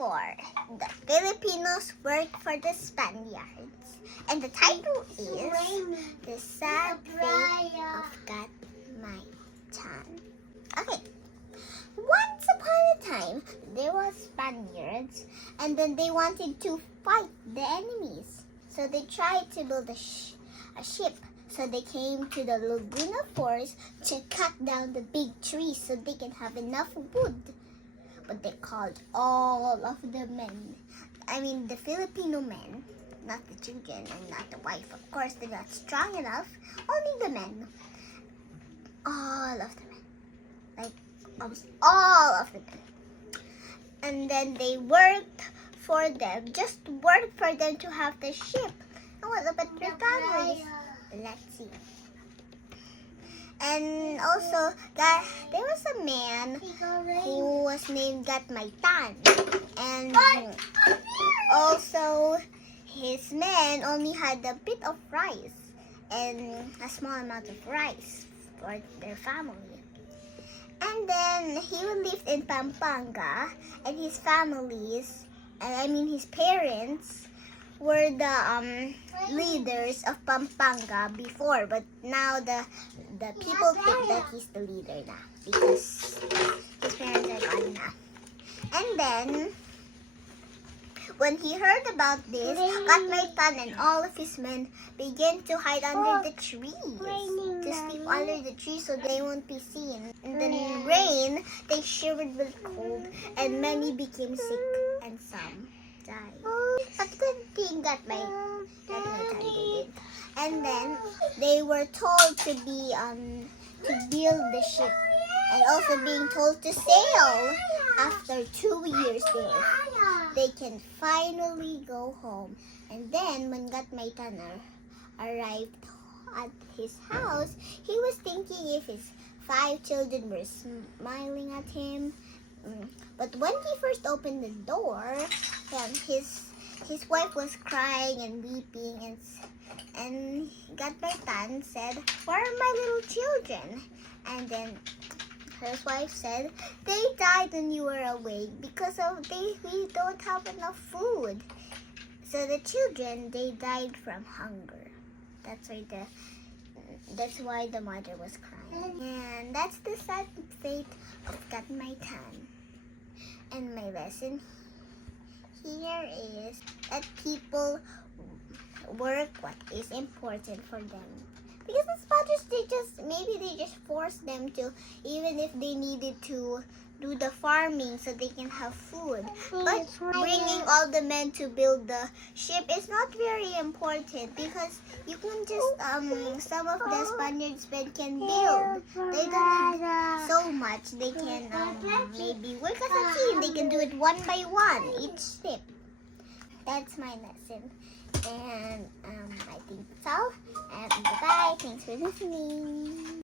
before, the Filipinos worked for the Spaniards. And the title is The Sad Fate of Gatmaitan. Okay. Once upon a time, there were Spaniards, and then they wanted to fight the enemies. So they tried to build a ship. So they came to the Laguna Forest to cut down the big trees so they can have enough wood. But they called all of the men, the Filipino men, not the children and not the wife. Of course, they're not strong enough. Only the men. All of the men. Like, almost all of the men. And then they worked for them, just worked for them to have the ship. And what about their families? Let's see. And also, there was a man who was named Gatmaitan. And also, his men only had a bit of rice and a small amount of rice for their family. And then he lived in Pampanga, and his families, his parents, were the leaders of Pampanga before, but now the people think that he's the leader now because his parents are gone now. And then when he heard about this, Gatmaitan and all of his men began to hide under the trees, to sleep under the trees so they won't be seen. And then in rain, they shivered with cold, and many became sick, and some died. But good thing Gatmaitan did it. And then they were told to build the ship, and also being told to sail. After 2 years there, they can finally go home. And then when Gatmaitan arrived at his house, he was thinking if his 5 children were smiling at him. But when he first opened the door, his wife was crying and weeping, and Gatmaitan said, "Where are my little children?" And then his wife said, "They died when you were awake because we don't have enough food." So the children, they died from hunger. That's why the mother was crying. And that's the sad fate of Gatmaitan. And my lesson here is that people work what is important for them. Because the Spaniards, they just forced them to, even if they needed to do the farming so they can have food. But bringing all the men to build the ship is not very important because you can just, some of the Spaniards men can build. They don't need so much. They can maybe work as a team. They can do it one by one, each ship. That's my lesson. And I think that's all. And bye-bye. Thanks for listening.